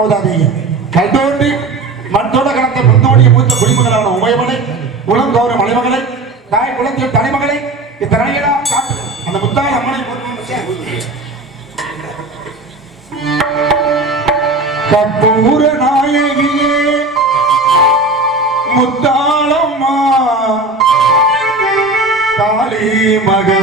வேதமாகி போதாதீங்க. கல் தோன்றி கடந்த பிறந்தோடைய மூத்த குடிமகளான உமையவனை குளம் கௌர மலைமகளை தாய் குளத்தின் தனிமகளை இத்தனையடா காட்டு அந்த முத்தாய் அம்மனை கற்பூர நாயகியே முத்தாளம்மா காளி மகள்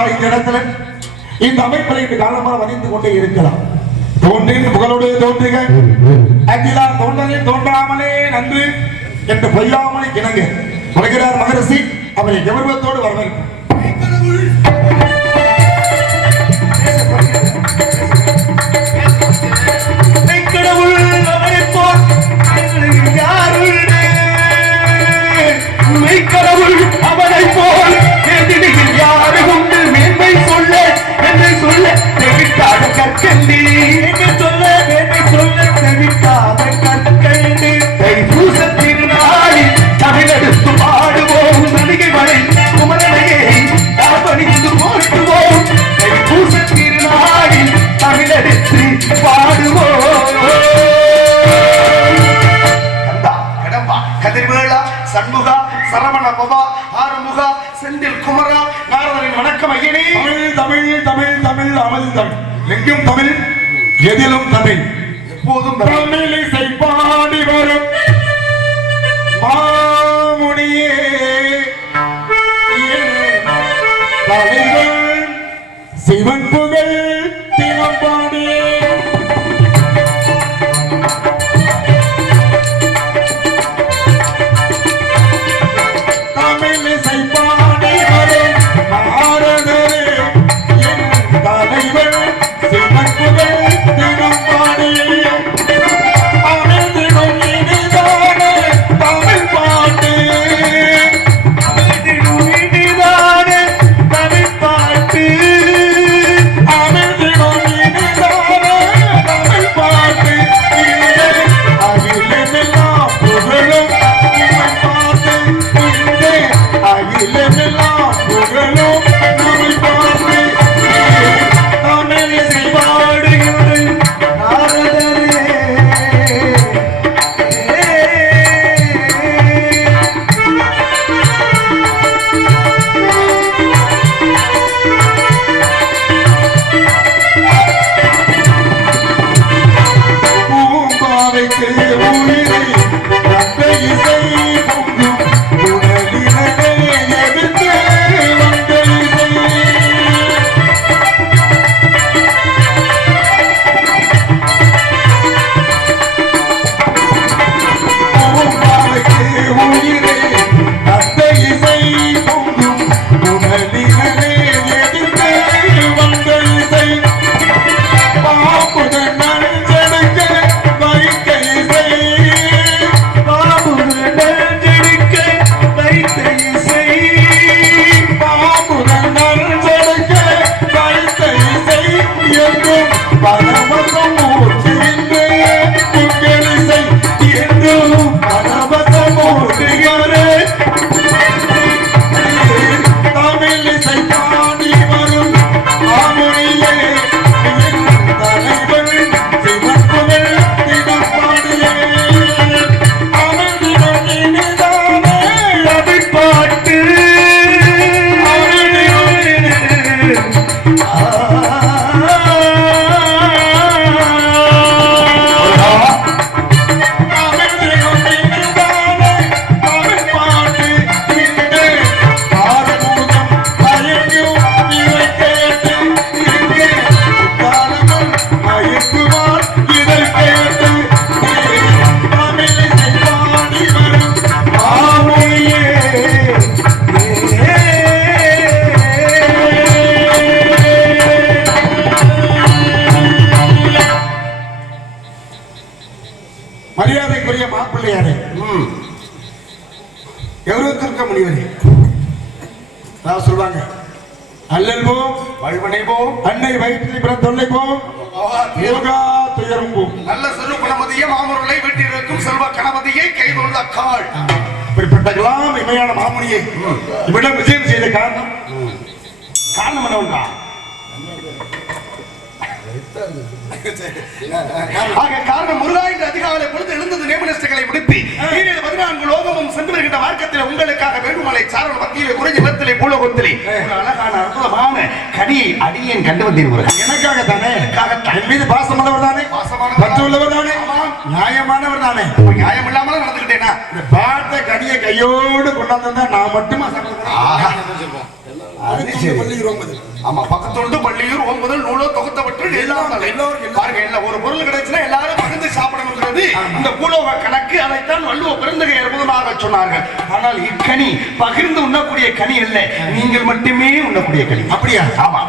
வலிந்து இந்த இடத்துல இந்த அமைப்பில் இன்று காலமாக வலிந்து கொண்டே இருக்கலாம். தோன்றின் புகழோடு தோன்றுக. அகிலா தோன்றலில் தோன்றாமலே நன்று என்று பொய்யாமலே கிணங்க வருகிறார் மகரிஷி அவரை கௌரவத்தோடு வரவேற்பார் மெய்க்கடவுள் சொல்ல, தெவிட்டாத கற்கண்டி. மேன்மை சொல்ல, மேன்மை சொல்ல, தெவிட்டாத கற்கண்டி. தைப்பூசத் திருநாளில் தமிழெடுத்து பாடுவோம் நடிகை மலை குமரனையே தமிழெடுத்து பாடுவோம் கந்தா கடம்பா கதிர்வேளா சண்முகா சரவண பவா ஆறுமுகா செந்தில் குமரா நாரதரின் வணக்கம் ஐயனே தமிழ் தமிழ் தமிழ் தமிழ் அமல் தமிழ். எங்கும் தமிழ் எதிலும் தமிழ். எப்போதும் தமிழ். தமிழிசை பாடி வரும் மாமுனியே. சிவன் வீட்டிற்கும் செல்வ கணபதியை கைதுள்ள காள். இப்படிப்பட்டலாம் இமையான மாமுனியை இவ்விடம் விஜயம் செய்த காரணம். காரணம் என்னவென்றா ஆக காரணம் முருகா என்று அதிகாலை பொழுது எழுந்தது நேமனிஷ்டங்களை முடித்து ஈரேழு பதினான்கு லோகமும் சென்று வருகின்ற மார்க்கத்தில் உங்களுக்காக வேண்டுமலை சாரண மத்தியிலே குறைஞ்ச நிலத்திலே பூலோகத்திலே. ஒரு அழகான அற்புதமான கனியை அடியேன் கண்டு வந்தேன் எனக்காக தானே? என் மீது பாசம் உள்ளவர் தானே? பாசமானவர் பற்று உள்ளவர் தானே. நியாயமானவர் தானே? நியாயம் இல்லாமல நடந்துக்கிட்டேனா இந்த பார்த்த கனியை கையோடு கொண்டாந்து நான் மட்டுமா ஆஹா. அது சரி. ஆமா பக்கத்தொண்டு பள்ளியூர் ஒன்பதில் நூலோ தொகுத்தவற்று எல்லாம் எல்லோரும் பாருங்க இல்ல ஒரு பொருள் கிடைச்சுன்னா எல்லாரும் பகிர்ந்து சாப்பிடணுங்கிறது இந்த பூலோக கணக்கு. அதைத்தான் வள்ளுவ பிறந்தகை அற்புதமாக சொன்னார்கள். ஆனால் இக்கனி பகிர்ந்து உண்ணக்கூடிய கனி அல்ல. நீங்கள் மட்டுமே உண்ணக்கூடிய கனி. அப்படியா? ஆமா.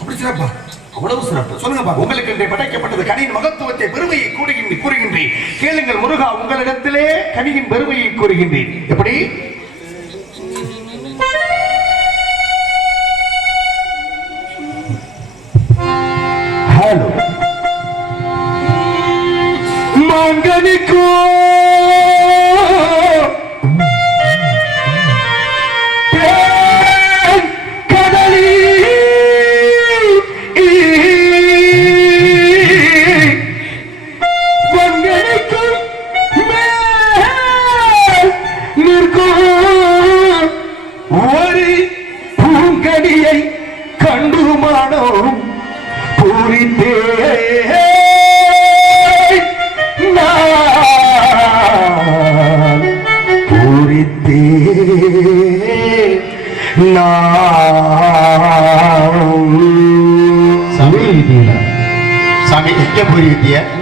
அப்படி சிறப்பா. அவ்வளவு சிறப்பு. சொல்லுங்க உங்களுக்கு இன்றைய படைக்கப்பட்டது கனியின் மகத்துவத்தை பெருமையை கூறுகின்றேன் கூறுகின்றேன். கேளுங்கள் முருகா உங்களிடத்திலே கனியின் பெருமையை கூறுகின்றேன். எப்படி? Let me go.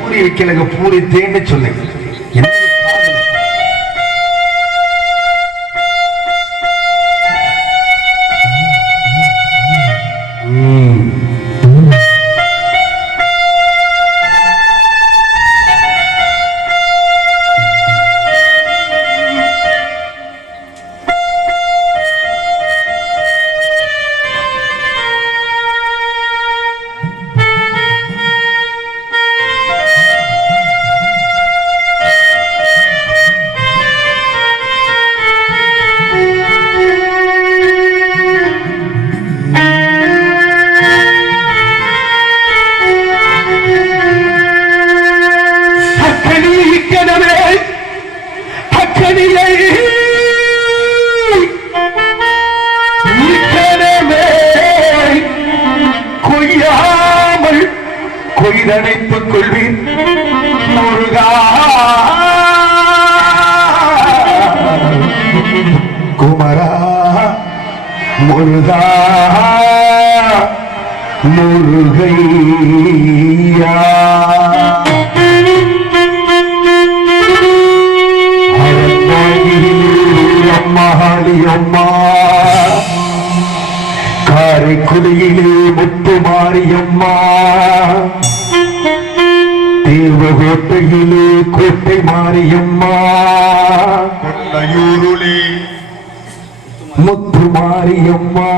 பூரி எனக்கு பூரி தேன்னு சொன்னேன். கொய்தணைத்துக் கொள்வீர். முருகா. குமரா. முருகா. முருகையா. அம்மா. காரைக்குடியிலே முத்து மாரியம்மா. தேவகோட்டையிலே கோட்டை மாரியம்மா. கொண்டையூருளே முத்து மாரியம்மா.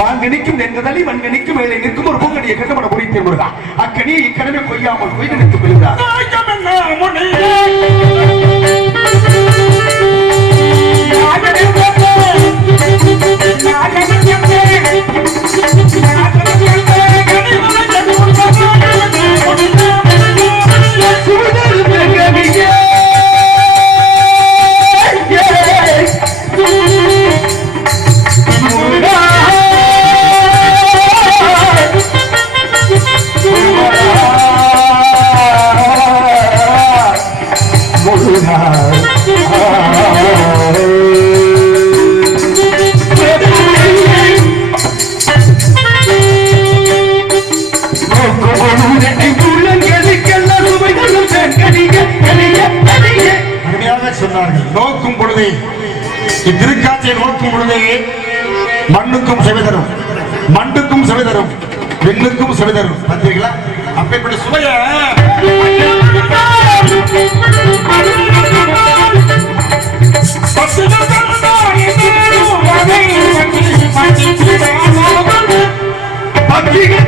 மாங்கனிக்கும் நெந்ததளி மண்கனிக்கும் மேலே நிற்கும் ஒரு பூங்கடியை கட்டப்பட முடித்தேன் முருகா. அக்கனியை இக்கனவே கொய்யாமல் கொய்து நிற்க பெறுகிறார் சொன்னார்கள்? நோக்கும் பொழுதே இத்திருக்காட்சியை நோக்கும் பொழுதே மண்ணுக்கும் செவிதரும் மண்ணுக்கும் செவிதரும் விண்ணுக்கும் செவிதரும் பார்த்தீங்களா அப்பேற்பட்ட சுவைய பத்திரிகை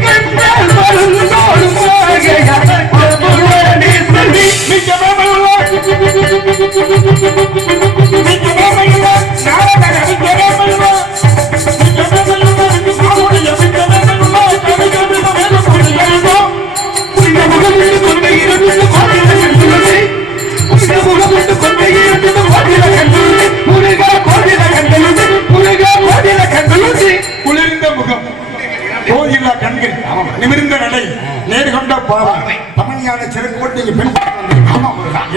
நிமிர்ந்த நடை நேர்கொண்ட பார்வை. தமிழ்ஞான செருக்கோட்டு நீங்க பெண்.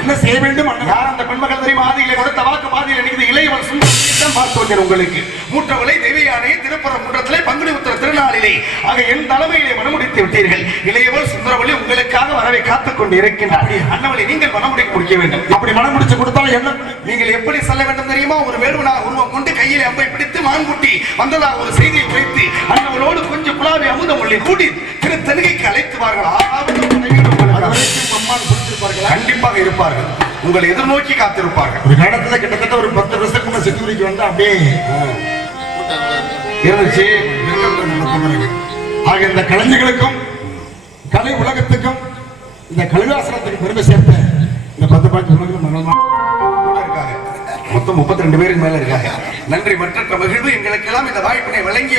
என்ன செய்ய வேண்டும்? யார் அந்த பெண்மகள் தெரியுமா? ஆதியிலே கொடுத்த வாக்கு பாதியில் நிற்கிறது இளையவர் சுந்தரம் பார்த்து வந்தேன் உங்களுக்கு. மூற்றவளை தெய்வயானை திருப்புறம் முன்றத்திலே பங்குனி உத்தர திருநாளிலே. ஆக என் தலைமையிலே மனமுடித்து விட்டீர்கள். இளையவர் சுந்தரவழி உங்களுக்காக வரவை காத்துக் கொண்டு இருக்கின்றார். அண்ணவளை நீங்கள் மனமுடிக்க முடிக்க வேண்டும். அப்படி மனம் முடிச்சு கொடுத்தாலும் என்ன? நீங்கள் எப்படி செல்ல வேண்டும் தெரியுமா? ஒரு வேடுவனாக உருவம் கொண்டு கையிலே அம்பை பிடித்து மான்குட்டி வந்ததாக ஒரு செய்தியை கொஞ்சம் உள்ளே கூட்டி திரு தெலுகைக்கு அழைத்து வார்கள் ஆவது துணைவீடு உங்களுக்கு. அதுவரைக்கும் அம்மான் பிடிச்சிருப்பார்களா கண்டிப்பாக இருப்பார்கள். உங்களை எதிர்நோக்கி காத்திருப்பார்கள். ஒரு காலத்துல கிட்டத்தட்ட ஒரு பத்து வருஷத்துக்கு செக்யூரிட்டி வந்து அப்படியே இருந்துச்சு. ஆக இந்த கலைஞர்களுக்கும் கலை உலகத்துக்கும் இந்த கலிதாசனத்துக்கு பெருமை சேர்த்த இந்த பத்து பாட்டு இருக்காங்க மொத்தம் முப்பத்தி ரெண்டு பேருக்கு மேல இருக்காங்க நன்றி மற்ற மகிழ்வு எங்களுக்கெல்லாம் இந்த வாய்ப்பினை வழங்கிய